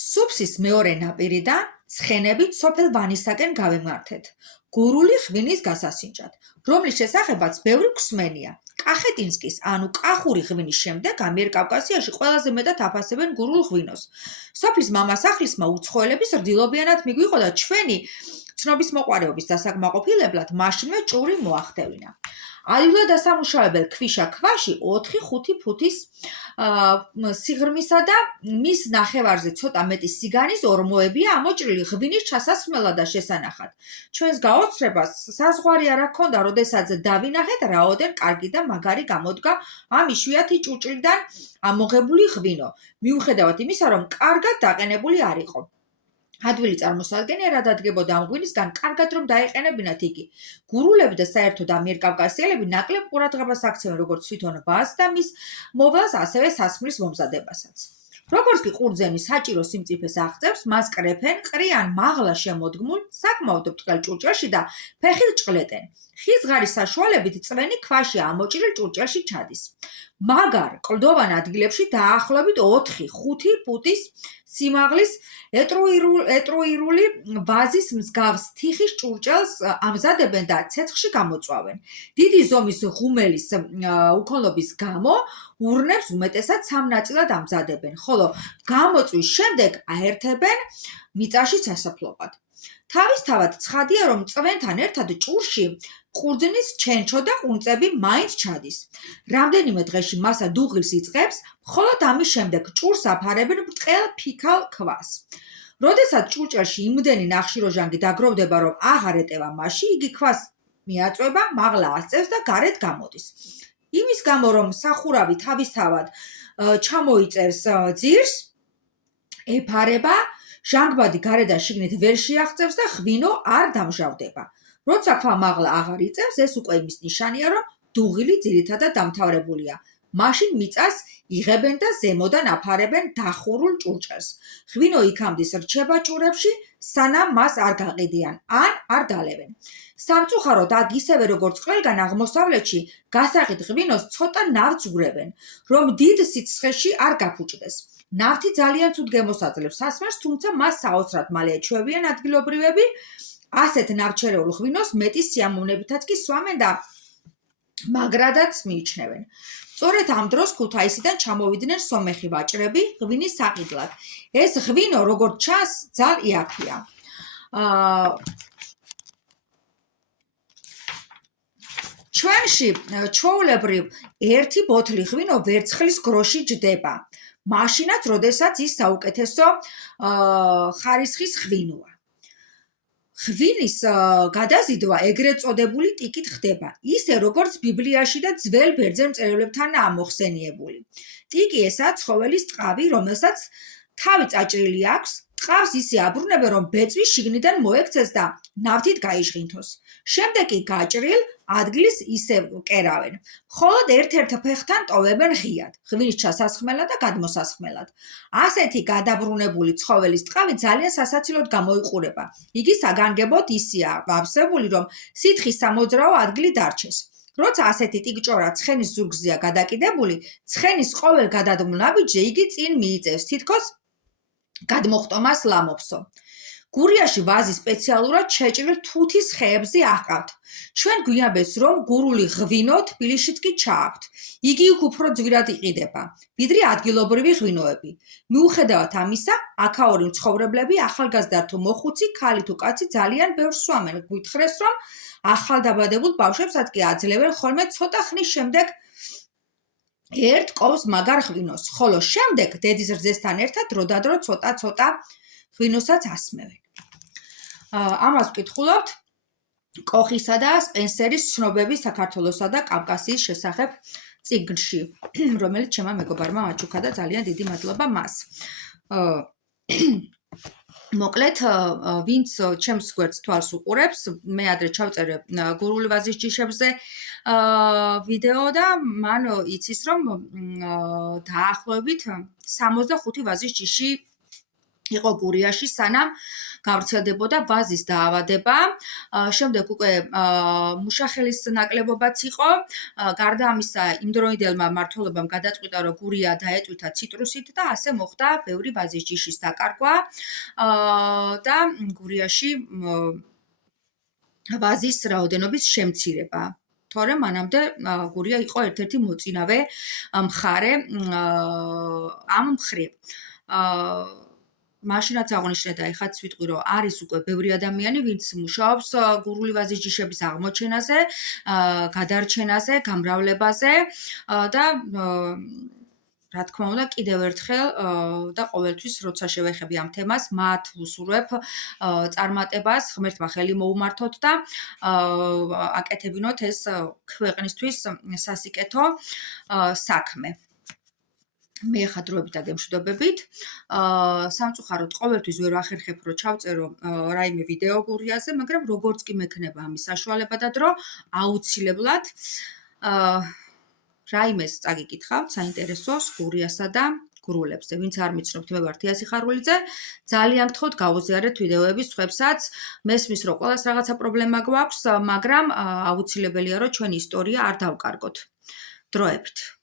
სუფსის მეორე ნაპირიდან ცხენებით სოფელ ვანისაკენ გავემართეთ, გურული ღვინის გასასინჯად, რომლის შესახებაც ბევრი გვსმენია. კახეტინსკის, ანუ კახური ღვინის შემდეგ ამიერკავკასიაში ყველაზე მეტად აფასებენ გურულ ღვინოს. სოფლის მამასახლისმა უცხოელების რდილობიანად მიგვიყოდა ჩვენი ცნობისმოყვარეობის დასაკმაყოფილებლად მაშინვე ჭური მოახდევინა. ადვილად დასამუშავებელ ქვიშა ქვაში 4-5 ფუთის სიღრმისა და მის ნახევარზე ცოტა მეტი სიგანის ორმოებია ამოჭრილი ღვინის ჩასასხმელად და შესანახად. ჩვენს გაოცრებას საზღვარი არ აქონდა, როდესაც დავინახეთ რაოდენ კარგი და მაგარი გამოდგა ამ იშვიათი ჭურჭლიდან ამოღებული ღვინო, მიუხედავად იმისა, რომ კარგად დაყენებული არ იყო. ადვილი წარმოსადგენია რა დადგებოდა ამ ღვინისგან, კარგად რომ დაეყენებინათ იგი. გურულები და საერთოდ ამიერკავკასიელები ნაკლებ ყურადღებას აქცევენ როგორც თვითონ ბას და მის მოვლას, ასევე სასმლის მომზადებასაც. როგორც კი ყურძენი საჭირო სიმწიფეს აღწევს, მას კრეფენ ყრიან მაღლა შემოდგმულ, საკმაოდ ბრტყელ ჭურჭელში და ფეხით ჭყლეტენ. ხის ღარის საშუალებით წვენი ქვაში ამოჭრილ ჭურჭელში ჩადის. მაგარ კლდოვან ადგილებში დაახლოებით 4-5 ფუტის სიმაღლის ეტრუირული ვაზის მსგავს თიხის ჭურჭელს ამზადებენ და ცეცხლში გამოწვავენ. დიდი ზომის ღუმელის უქონლობის გამო ურნებს უმეტესად სამ ნაწილად ამზადებენ, ხოლო გამოწვის შემდეგ აერთებენ მიწაში სასაფლაოდ. თავისთავად ცხადია, რომ წვენთან ერთად ჭურში ყურძნის ჩენჩო და ყუნწები მაინც ჩადის. რამდენიმე დღეში მასა დუღილს იწყებს, მხოლოდ ამის შემდეგ ჭურს აფარებენ ბრტყელ ფიქალ ქვას. როდესაც ჭურჭელში იმდენი ნახშიროჟანგი დაგროვდება, რომ აღარ ეტევა მასში, იგი ქვას მიაწვება, მაღლა ასწევს და გარეთ გამოდის. იმის გამო, რომ სახურავი თავისთავად ჩამოიწევს ძირს, ეფარება, ჟანგბადი გარეთ და შიგნით ვერ შეაღწევს და ღვინო არ დამჟავდება. როცა ქვა მაღლა აღარ იწევს, ეს უკვე იმის ნიშანია, რომ დუღილი ძირითადად დამთავრებულია. მაშინ მიწას იღებენ და ზემოდან აფარებენ დახურულ ჭურჭელს. ღვინო იქამდე რჩება ჭურებში, სანამ მას არ გაყიდიან, ან არ დალევენ. სამწუხაროდ, აქ ისევე როგორც ყველგან აღმოსავლეთში, გასაღით ღვინოს ცოტა ნავთს ურევენ, რომ დიდ სიცხეში არ გაფუჭდეს. ნავთი ძალიან ცუდ გემოსაძლევს სასმელს, თუმცა მას საოცრად მალე ეჩვევიან ადგილობრივები. ასეთ ნავჩერეულ ღვინოს მეტი სიამოვნებითაც კი სვამენ და მაგრადაც მიიჩნევენ. სწორედ ამ დროს ქუთაისიდან ჩამოვიდნენ სომეხი ვაჭრები ღვინის საყიდლად. ეს ღვინო, როგორც ჩანს, ძალ იაფია. ჩვენში ჩვეულებრივ ერთი ბოთლი ღვინო ვერცხლის გროში ჯდება. მაშინაც, როდესაც ის საუკეთესო ხარისხის ღვინოა. ღვინის გადაზიდვა ეგრეთ წოდებული ტიკით ხდება, ისე როგორც ბიბლიაში და ძველ ბერძენ მწერლებთანაა მოხსენიებული. ტიკი ესაა ცხოველის ტყავი, რომელსაც თავი წაჭრილი აქვს, ტყავს ისე აბრუნებენ, რომ ბეწვი შიგნიდან მოექცეს და ნავთით გაიჟღინთოს. შემდეგ კი გაჭრილ ადგილს ისე კერავენ. მხოლოდ ერთ-ერთ ფეხთან ტოვებენ ღიად, ღვინის ჩასასხმელად და გადმოსასხმელად. ასეთი გადაბრუნებული ცხოველის ტყავი ძალიან სასაცილოდ გამოიყურება. იგი საგანგებოდ ისეა ავსებული, რომ სითხის სამოძრაო ადგილი დარჩეს. როცა ასეთი ტიკჭორა ცხენის ზურგზეა გადაკიდებული, ცხენის ყოველ გადადგმულ ნაბიჯზე იგი წინ მიიწევს, თითქოს გადმოხტომას ლამობსო. გურიაში ვაზი სპეციალურად შეჭრილ თუთის ხეებზე აჰყავთ. ჩვენ გვიამბეს, რომ გურული ღვინო თბილისშიც კი ჩააქვთ. იგი იქ უფრო ძვირად იყიდება, ვიდრე ადგილობრივი ღვინოები. მიუხედავად ამისა, აქაური მცხოვრებლები ახალგაზრდა თუ მოხუცი, ქალი თუ კაცი ძალიან ბევრს სვამენ. გვითხრეს, რომ ახალდაბადებულ ბავშვებსაც კი აძლევენ ხოლმე ცოტა ხნის შემდეგ ერთ კვს მაგარ ღვინოს, ხოლო შემდეგ დედის რძესთან ერთად დროდადრო ცოტა ღვინოსაც ასმევენ. ამას ვკითხულობთ კოხისა და სპენსერის ცნობები საქართველოსა და კავკასიის შესახებ წიგნში, რომელიც ჩემმა მეგობარმა მაჩუქა და ძალიან დიდი მადლობა მას. მოკლედ, ვინც ჩემს გვერდს თვალს უყურებს, მე ადრე ჩავწერე გურული ვაზის ჯიშებზე ვიდეო და მან იცის, რომ დაახლოებით 65 ვაზის ჯიში იყო გურიაში, სანამ გავრცელდებოდა ვაზის დაავადება. შემდეგ უკვე მუშახელის ნაკლებობაც იყო. გარდა ამისა, იმდროინდელმა მმართველობამ გადაწყვიტა, რომ გურია დაეტვირთა ციტრუსით და ასე მოხდა ბევრი ვაზის ჯიშის დაკარგვა და გურიაში ვაზის რაოდენობის შემცირება. თორემ მანამდე გურია იყო ერთ-ერთი მოწინავე მხარე ამ მხრივ. მაშინაც აღნიშნე და ეხაც ვიტყვი, რომ არის უკვე ბევრი ადამიანი, ვინც მუშაობს გურული ვაზის ჯიშების აღმოჩენაზე, გადარჩენაზე, გამრავლებაზე და რა თქმა უნდა, კიდევ ერთხელ და ყოველთვის, როცა შევეხები ამ თემას, მათ ვუსურვებ წარმატებას, ღმერთმა ხელი მოუმართოთ და აკეთებინოთ ეს ქვეყნისთვის სასიკეთო საქმე. მე ხა დროებით და გემშვიდობებით. სამწუხაროდ ყოველთვის ვერ ვახერხებ, რომ ჩავწერო რაიმე ვიდეო გურიაზე, მაგრამ როგორც კი მექნება ამის საშუალება და დრო, აუცილებლად რაიმეს წაგიკითხავთ საინტერესოს გურიასა და გურულებზე. ვინც არ მიცნობთ, მე ვარ თიასი ხარულიძე. ძალიან გთხოვთ, გავუზიარეთ ვიდეოები სხვებსაც. მესმის, რომ ყველას რაღაცა პრობლემა გვაქვს, მაგრამ აუცილებელია, რომ ჩვენი ისტორია არ დავკარგოთ. დროებით.